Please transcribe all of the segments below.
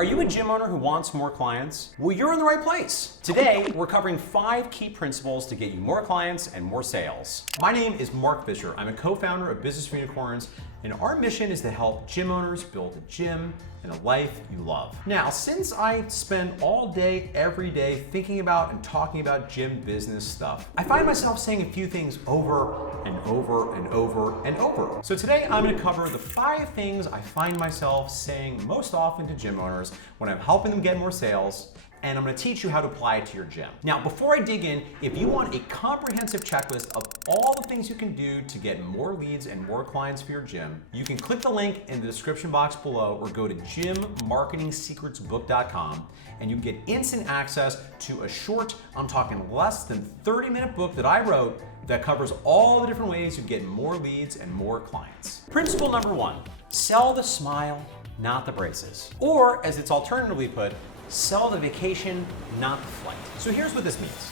Are you a gym owner who wants more clients? Well, you're in the right place. Today, we're covering 5 key principles to get you more clients and more sales. My name is Mark Fisher. I'm a co-founder of Business for Unicorns, and our mission is to help gym owners build a gym and a life you love. Now, since I spend all day, every day thinking about and talking about gym business stuff, I find myself saying a few things over and over and over and over. So today I'm gonna cover the 5 things I find myself saying most often to gym owners when I'm helping them get more sales, and I'm gonna teach you how to apply it to your gym. Now, before I dig in, if you want a comprehensive checklist of all the things you can do to get more leads and more clients for your gym, you can click the link in the description box below or go to gymmarketingsecretsbook.com and you can get instant access to a short, I'm talking less than 30-minute book that I wrote that covers all the different ways you get more leads and more clients. Principle number 1, sell the smile, not the braces. Or, as it's alternatively put, sell the vacation, not the flight. So here's what this means.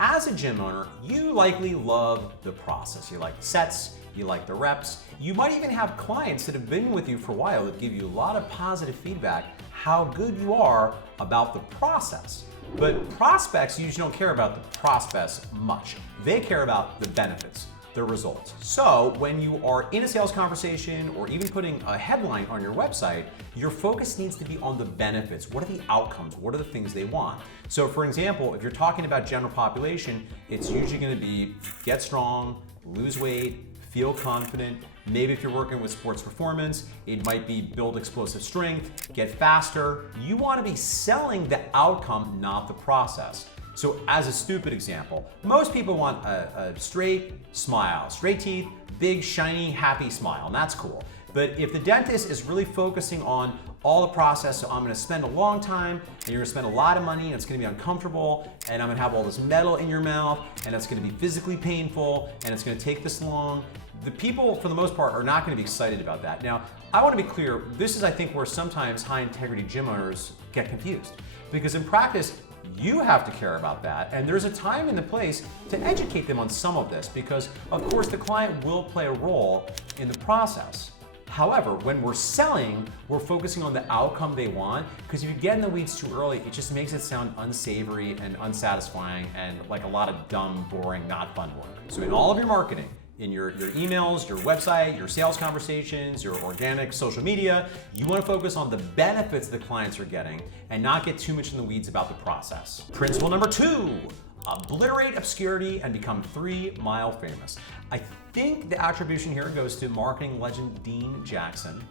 As a gym owner, you likely love the process. You like the sets, you like the reps. You might even have clients that have been with you for a while that give you a lot of positive feedback how good you are about the process. But prospects usually don't care about the process much. They care about the benefits, the results. So when you are in a sales conversation or even putting a headline on your website, your focus needs to be on the benefits. What are the outcomes? What are the things they want? So for example, if you're talking about general population, it's usually gonna be get strong, lose weight, feel confident. Maybe if you're working with sports performance, it might be build explosive strength, get faster. You wanna be selling the outcome, not the process. So as a stupid example, most people want a straight smile, straight teeth, big, shiny, happy smile, and that's cool. But if the dentist is really focusing on all the process, so I'm gonna spend a long time, and you're gonna spend a lot of money, and it's gonna be uncomfortable, and I'm gonna have all this metal in your mouth, and it's gonna be physically painful, and it's gonna take this long, the people, for the most part, are not gonna be excited about that. Now, I wanna be clear, this is, I think, where sometimes high-integrity gym owners get confused. Because in practice, you have to care about that, and there's a time and a place to educate them on some of this because, of course, the client will play a role in the process. However, when we're selling, we're focusing on the outcome they want because if you get in the weeds too early, it just makes it sound unsavory and unsatisfying and like a lot of dumb, boring, not fun work. So in all of your marketing, in your emails, your website, your sales conversations, your organic social media, you want to focus on the benefits the clients are getting and not get too much in the weeds about the process. Principle number 2, obliterate obscurity and become 3-mile famous. I think the attribution here goes to marketing legend Dean Jackson.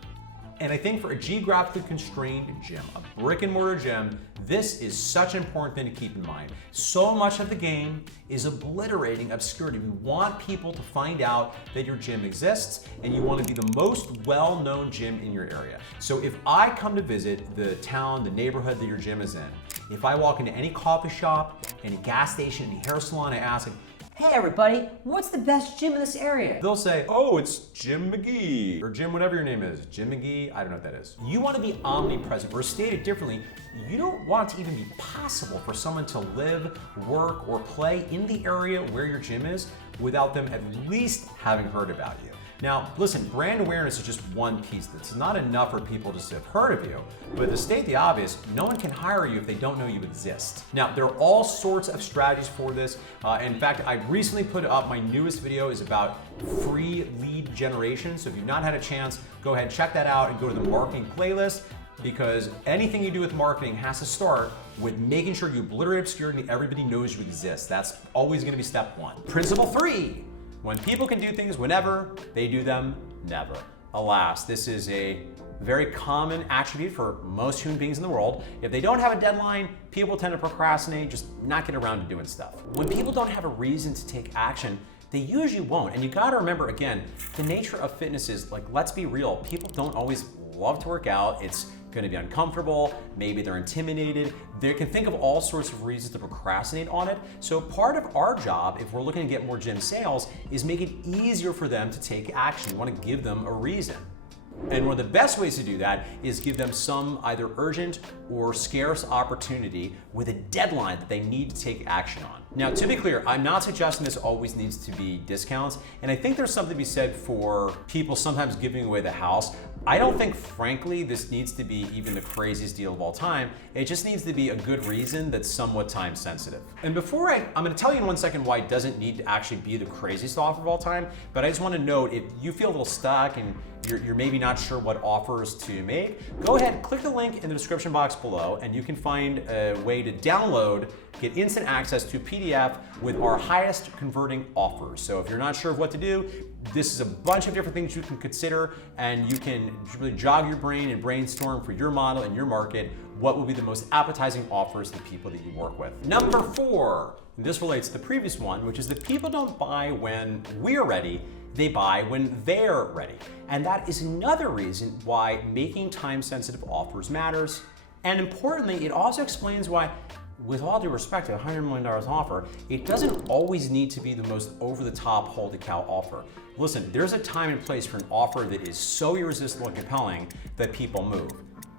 And I think for a geographically constrained gym, a brick and mortar gym, this is such an important thing to keep in mind. So much of the game is obliterating obscurity. We want people to find out that your gym exists and you want to be the most well-known gym in your area. So if I come to visit the town, the neighborhood that your gym is in, if I walk into any coffee shop, any gas station, any hair salon, I ask them, "Hey everybody, what's the best gym in this area?" They'll say, "Oh, it's Jim McGee," or Jim whatever your name is. Jim McGee, I don't know what that is. You want to be omnipresent, or stated differently, you don't want to even be possible for someone to live, work, or play in the area where your gym is without them at least having heard about you. Now, listen, brand awareness is just one piece. It's not enough for people just to have heard of you, but to state the obvious, no one can hire you if they don't know you exist. Now, there are all sorts of strategies for this. In fact, I recently put up my newest video is about free lead generation. So if you've not had a chance, go ahead, check that out and go to the marketing playlist because anything you do with marketing has to start with making sure you obliterate obscurity and everybody knows you exist. That's always gonna be step 1. Principle 3. When people can do things whenever, they do them never. Alas, this is a very common attribute for most human beings in the world. If they don't have a deadline, people tend to procrastinate, just not get around to doing stuff. When people don't have a reason to take action, they usually won't. And you gotta remember, again, the nature of fitness is, like, let's be real, people don't always love to work out. It's gonna be uncomfortable, maybe they're intimidated. They can think of all sorts of reasons to procrastinate on it. So part of our job, if we're looking to get more gym sales, is make it easier for them to take action. We wanna give them a reason. And one of the best ways to do that is give them some either urgent or scarce opportunity with a deadline that they need to take action on. Now, to be clear, I'm not suggesting this always needs to be discounts, and I think there's something to be said for people sometimes giving away the house. I don't think, frankly, this needs to be even the craziest deal of all time. It just needs to be a good reason that's somewhat time sensitive. And before I'm gonna tell you in 1 second why it doesn't need to actually be the craziest offer of all time, but I just wanna note, if you feel a little stuck and you're maybe not sure what offers to make, go ahead, click the link in the description box below, and you can find a way to download, get instant access to a PDF with our highest converting offers. So if you're not sure of what to do, this is a bunch of different things you can consider, and you can really jog your brain and brainstorm for your model and your market what will be the most appetizing offers to the people that you work with. Number 4, and this relates to the previous one, which is that people don't buy when we're ready, they buy when they're ready. And that is another reason why making time-sensitive offers matters. And importantly, it also explains why, with all due respect to a $100 million offer, it doesn't always need to be the most over-the-top, holy-cow offer. Listen, there's a time and place for an offer that is so irresistible and compelling that people move.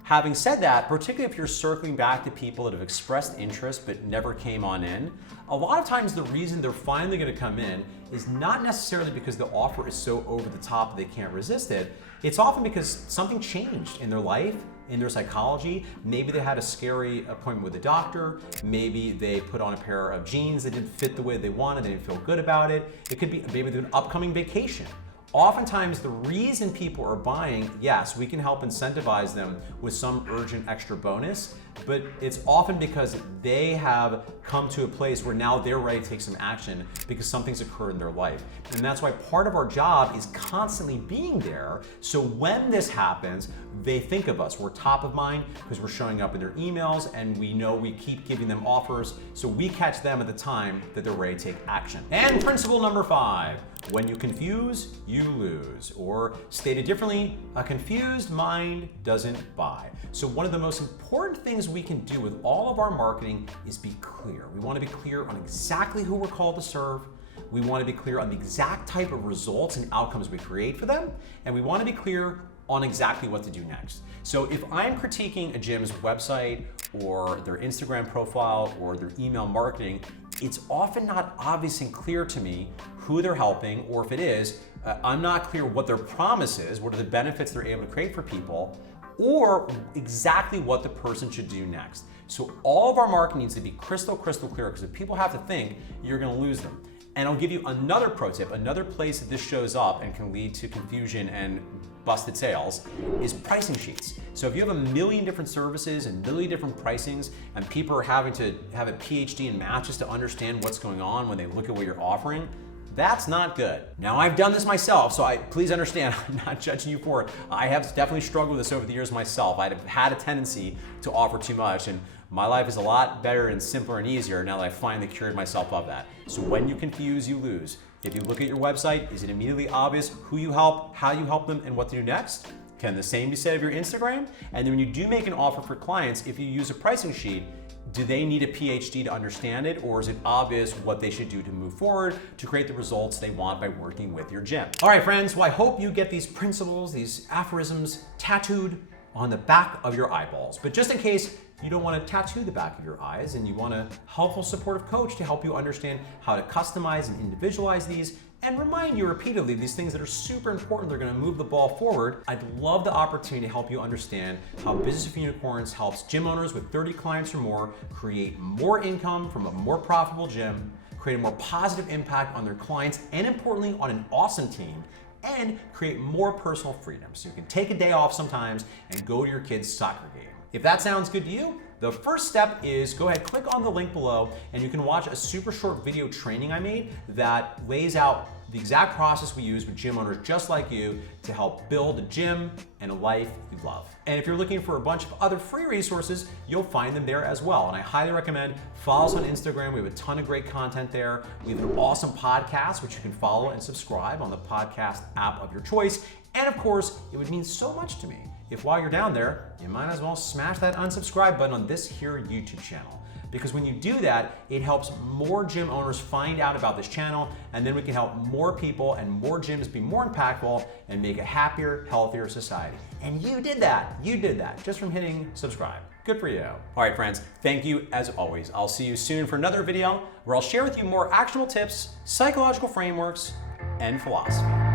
Having said that, particularly if you're circling back to people that have expressed interest but never came on in, a lot of times the reason they're finally gonna come in is not necessarily because the offer is so over the top that they can't resist it. It's often because something changed in their life, in their psychology. Maybe they had a scary appointment with a doctor. Maybe they put on a pair of jeans that didn't fit the way they wanted, they didn't feel good about it. It could be maybe an upcoming vacation. Oftentimes, the reason people are buying, yes, we can help incentivize them with some urgent extra bonus, but it's often because they have come to a place where now they're ready to take some action because something's occurred in their life. And that's why part of our job is constantly being there, so when this happens, they think of us. We're top of mind because we're showing up in their emails, and we know we keep giving them offers, so we catch them at the time that they're ready to take action. And principle number 5, when you confuse, you lose. Or stated differently, a confused mind doesn't buy. So one of the most important things we can do with all of our marketing is be clear. We want to be clear on exactly who we're called to serve. We want to be clear on the exact type of results and outcomes we create for them. And we want to be clear on exactly what to do next. So if I'm critiquing a gym's website or their Instagram profile or their email marketing, it's often not obvious and clear to me who they're helping, or if it is, I'm not clear what their promise is, what are the benefits they're able to create for people, or exactly what the person should do next. So all of our marketing needs to be crystal clear, because if people have to think, you're gonna lose them. And I'll give you another pro tip, another place that this shows up and can lead to confusion and busted sales is pricing sheets. So if you have a million different services and a million different pricings, and people are having to have a PhD in math just to understand what's going on when they look at what you're offering, that's not good. Now, I've done this myself, so please understand, I'm not judging you for it. I have definitely struggled with this over the years myself. I've had a tendency to offer too much, and my life is a lot better and simpler and easier now that I finally cured myself of that. So when you confuse, you lose. If you look at your website, is it immediately obvious who you help, how you help them, and what to do next? Can the same be said of your Instagram? And then when you do make an offer for clients, if you use a pricing sheet, do they need a PhD to understand it, or is it obvious what they should do to move forward to create the results they want by working with your gym? All right, friends, well, I hope you get these principles, these aphorisms tattooed on the back of your eyeballs. But just in case you don't want to tattoo the back of your eyes and you want a helpful, supportive coach to help you understand how to customize and individualize these, and remind you repeatedly these things that are super important, they're gonna move the ball forward, I'd love the opportunity to help you understand how Business of Unicorns helps gym owners with 30 clients or more create more income from a more profitable gym, create a more positive impact on their clients, and importantly, on an awesome team, and create more personal freedom so you can take a day off sometimes and go to your kid's soccer game. If that sounds good to you, the first step is go ahead, click on the link below, and you can watch a super short video training I made that lays out the exact process we use with gym owners just like you to help build a gym and a life you love. And if you're looking for a bunch of other free resources, you'll find them there as well. And I highly recommend follow us on Instagram. We have a ton of great content there. We have an awesome podcast, which you can follow and subscribe on the podcast app of your choice. And of course, it would mean so much to me if while you're down there, you might as well smash that unsubscribe button on this here YouTube channel. because when you do that, it helps more gym owners find out about this channel, and then we can help more people and more gyms be more impactful and make a happier, healthier society. And you did that. You did that just from hitting subscribe. Good for you. All right, friends, thank you as always. I'll see you soon for another video where I'll share with you more actionable tips, psychological frameworks, and philosophy.